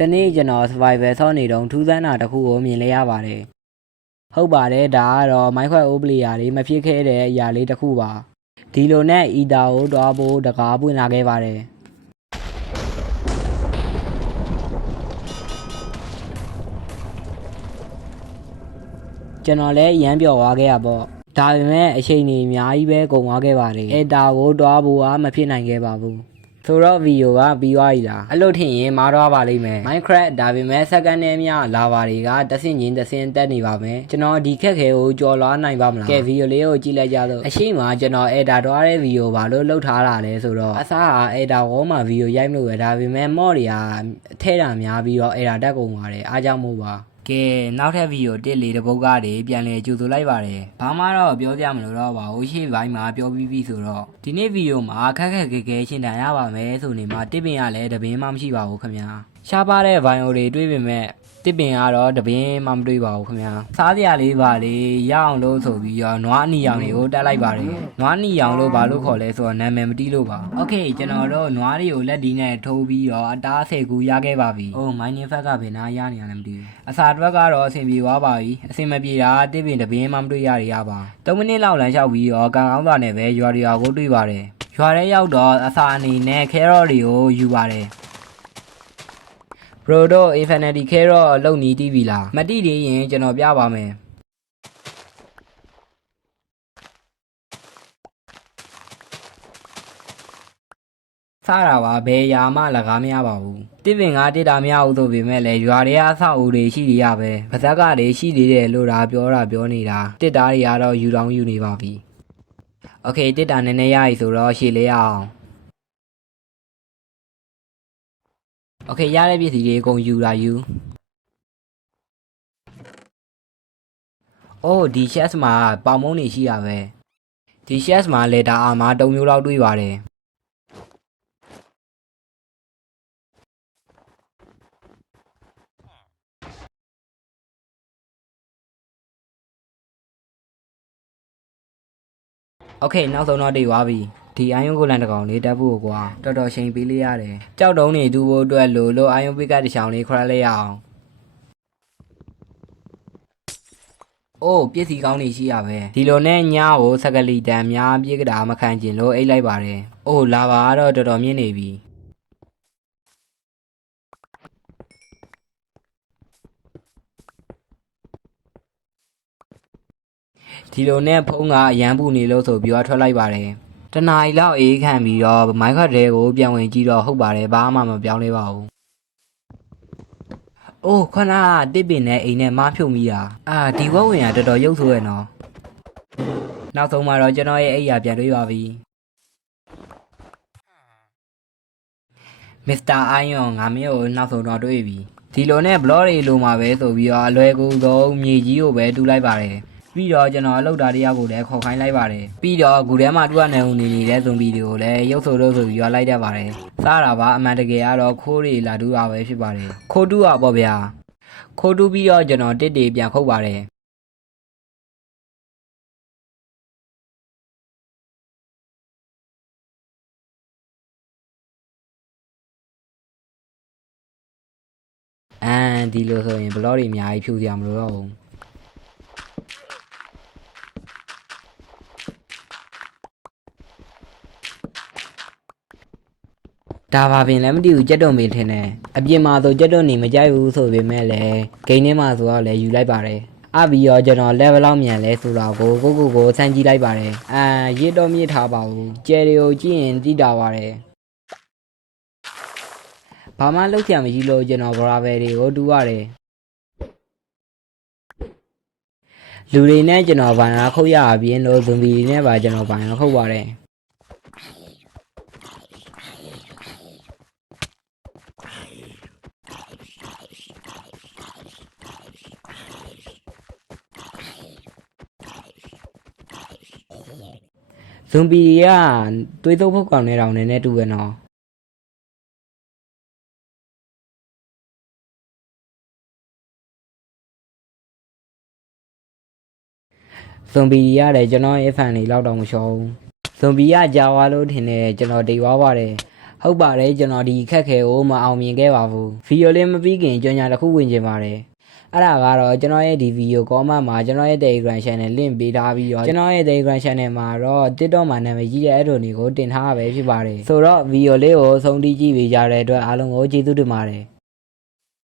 တနေ့ကျွန်တော် survival ဆော့နေတုန်းထူးဆန်းတာတစ်ခုကိုမြင်လဲရပါတယ်ဟုတ်ပါတယ်ဒါကတော့ Minecraft O player တွေမဖြစ်ခဲ့တဲ့အရာလေးတစ်ခုပါဒီလိုနဲ့ Ether ကိုတွားဖို့တကားပွင့်လာခဲ့ပါတယ်ကျွန်တော်လည်းရမ်းပျော်သွားခဲ့ရပေါ့ဒါပေမဲ့အချိန်ကြီးအများကြီးပဲကုန်သွားခဲ့ပါတယ်အဲဒါကိုတွားဖို့ကမဖြစ်နိုင်ခဲ့ပါဘူး ဆိုတော့ဗီဒီယိုကပြီးသွားပြီလားအဲ့လိုထင်ရင်မားတော့ပါလိမ့်မယ် Minecraft ဒါပေမဲ့စက္ကန့်နဲ့မြလာပါတွေကတဆင့်ချင်းတဆင့်တက်နေပါမယ်ကျွန်တော်ဒီခက်ခဲကိုကြော်လွှားနိုင်ပါမလားကဲဗီဒီယိုလေးကိုကြည့်လိုက်ကြတော့အရှိမကျွန်တော် editor တော့တဲ့ဗီဒီယိုဘာလို့လုပ်ထားတာလဲဆိုတော့အစားက editor ဝေါမှာဗီဒီယိုရိုက်မလို့ပဲဒါပေမဲ့ mod တွေကထဲတာများပြီးတော့ editor တက်ကုန်ပါတယ်အားကြောင့်မို့ပါ ကဲနောက်ထပ်ဗီဒီယိုတစ်လေးတစ်ပုတ်ကတည်းပြန်လည်ကြိုဆိုလိုက်ပါတယ်ဘာမှတော့ပြောပြမလို့တော့ပါဘူးရှေ့ပိုင်းမှာပြောပြီးပြီဆိုတော့ဒီနေ့ဗီဒီယိုမှာခက်ခက်ခဲခဲရှင်းတန်ရပါမယ်ဆိုနေမှာတစ်ပင်ရလည်းတပင်းမှမရှိပါဘူးခင်ဗျာ ရှားပါတဲ့ဗိုင်ယိုတွေတွေးပေမဲ့တစ်ပင်ကတော့တပင်းမှမတွေးပါဘူးခင်ဗျာစားစရာလေးပါလေရအောင်လို့ဆိုပြီးတော့နွားအနီရောင်တွေကိုတက်လိုက်ပါတယ်နွားအနီရောင်လို့ဘာလို့ခေါ်လဲဆိုတော့နာမည်မတီးလို့ပါโอเคကျွန်တော်တို့နွားတွေကိုလက်ဒီနဲ့ထိုးပြီးတော့အတားဆယ်ကူရခဲ့ပါပြီအိုး mining fact ကဘယ်နာရနေရလဲမသိဘူးအစာတွက်ကတော့အဆင်ပြေသွားပါပြီအဆင်မပြေတာတစ်ပင်တပင်းမှမတွေ့ရရပါ3မိနစ်လောက်လမ်းလျှောက်ပြီးတော့ကန်အောင်သွားနဲ့ပဲရွာရွာကိုတွေ့ပါတယ်ရွာထဲရောက်တော့အစာအနေနဲ့ carrot တွေကိုယူပါတယ် bro တို့ infinity carrot လုံနီးတီးပြီလားမတိသေးရင်ကျွန်တော်ပြပါမယ်စားတာပါဘယ်ရာမှလကားမရပါဘူးတစ်ပင်ကတစ်တာမရဘူးဆိုပေမဲ့လည်းရွာတွေကအဆောက်အဦတွေရှိနေရပဲပါဇက်ကတွေရှိနေတယ်လို့ဒါပြောတာပြောနေတာတစ်တာတွေကတော့ယူတောင်းယူနေပါပြီโอเคတစ်တာနည်းနည်းရပြီဆိုတော့ရှေ့လေးရအောင် โอเคရတဲ့ပစ္စည်းတွေအကုန်ယူလာယူအိုးဒီ chest မှာပေါင်မုံနေရှိရပဲဒီ chest မှာလေတာအာမှာ၃မျိုးလောက်တွေ့ပါတယ် โอเคနောက်ဆုံးတော့တည်သွားပြီ ဒီအာယုံကိုလန်တကောင်လေးတက်ဖို့ကွာတော်တော်ချိန်ပေးလေးရတယ်ကြောက်တုံးနေတူဖို့အတွက်လို့လို့အာယုံပိကတ်တစ်ချောင်းလေးခရလိုက်ရအောင်အိုးပြည့်စီကောင်းနေရှိရပဲဒီလိုနဲ့ညကိုစကလီတန်များပြေးကတာမခံကျင်လို့အိတ်လိုက်ပါတယ်အိုးလာပါတော့တော်တော်မြင့်နေပြီဒီလိုနဲ့ဖုံးကအရန်ပူနေလို့ဆိုပြီးတော့ထွက်လိုက်ပါတယ် တနားရီလောက်အေးခံပြီးတော့မိုက်ခတ်တဲကိုပြန်ဝင်ကြည့်တော့ဟုတ်ပါတယ်ဘာမှမပြောင်းလဲပါဘူးအိုးခဏတစ်ပင်နဲ့အိမ်နဲ့မဖြုတ်မိတာအာဒီဝက်ဝင်ကတော်တော်ရုပ်ဆိုးရဲ့နော်နောက်ဆုံးမှာတော့ကျွန်တော်ရဲ့အိမ်ရပြန်တွေ့ပါပြီမစ္စတာအိုင်ယွန်ငါမင်းကိုနောက်ဆုံးတော့တွေ့ပြီဒီလိုနဲ့ဘလော့တွေလိုမှာပဲဆိုပြီးတော့အလွယ်ကူဆုံးမြေကြီးကိုပဲတူးလိုက်ပါတယ် ပြီးတော့ကျွန်တော်အလုပ်သားတရားကိုလည်းခေါ်ခိုင်းလိုက်ပါတယ်ပြီးတော့ဂူထဲမှာတူရနေဦးနေနေတဲ့ဇွန်ဘီတွေကိုလည်းရုပ်ဆိုလို့ဆိုပြီးရွာလိုက်တတ်ပါတယ်စားတာပါအမှန်တကယ်ကတော့ခိုးတွေလာတူတာပဲဖြစ်ပါတယ်ခိုးတူတာပေါ့ဗျာခိုးတူပြီးတော့ကျွန်တော်တစ်တွေပြန်ခုတ်ပါတယ်အမ်ဒီလိုဆိုရင်ဘလော့တွေအများကြီးဖြူစရာမလိုတော့ဘူး ဒါပါပင်လည်းမသိဘူးကြက်တုံပင်ထင်တယ်အပြင်မှာဆိုကြက်တုံနေမကြိုက်ဘူးဆိုပေမဲ့လည်းဂိမ်းထဲမှာဆိုတော့လည်းယူလိုက်ပါတယ်အပြီးတော့ကျွန်တော် level လောက်မြန်လဲဆိုတော့ကိုကိုကိုကိုစမ်းကြည့်လိုက်ပါတယ်အာရစ်တော့မြစ်ထားပါဘူးကျယ်တွေကိုကြည့်ရင်သိတာပါတယ်ဘာမှလုပ်ချင်မရှိလို့ကျွန်တော် gravel တွေကိုတူရတယ်လူတွေနဲ့ကျွန်တော်ဗိုင်ရာခုတ်ရအပြင်လို့ဇွန်ဘီတွေနဲ့ပါကျွန်တော်ဗိုင်ရာခုတ်ပါတယ် ဇွန်ဘီကတွေးသုံးဖို့ကောင်းနေတောင်နည်းနည်းတူပဲနော်ဇွန်ဘီရတယ်ကျွန်တော်ရဲ့ fan တွေလောက်တော့မရှောဘူးဇွန်ဘီကကြာသွားလို့ထင်တယ်ကျွန်တော်တိတ်သွားပါတယ်ဟုတ်ပါတယ်ကျွန်တော်ဒီခက်ခဲကိုမအောင်မြင်ခဲ့ပါဘူးဗီဒီယိုလေးမပြီးခင်ကြော်ညာတစ်ခုဝင်ချင်ပါတယ် အဲ့ဒါကတော့ကျွန်တော်ရဲ့ဒီဗီဒီယို comment မှာကျွန်တော်ရဲ့ Telegram channel link ပေးထားပြီးတော့ကျွန်တော်ရဲ့ Telegram channel မှာတော့ TikTok မှာနာမည်ကြီးတဲ့အဲ့လိုတွေကိုတင်ထားရပဲဖြစ်ပါတယ်ဆိုတော့ဗီဒီယိုလေးကိုဆုံးထိကြည့်ပေးကြတဲ့အတွက်အားလုံးကိုကျေးဇူးတင်ပါတယ်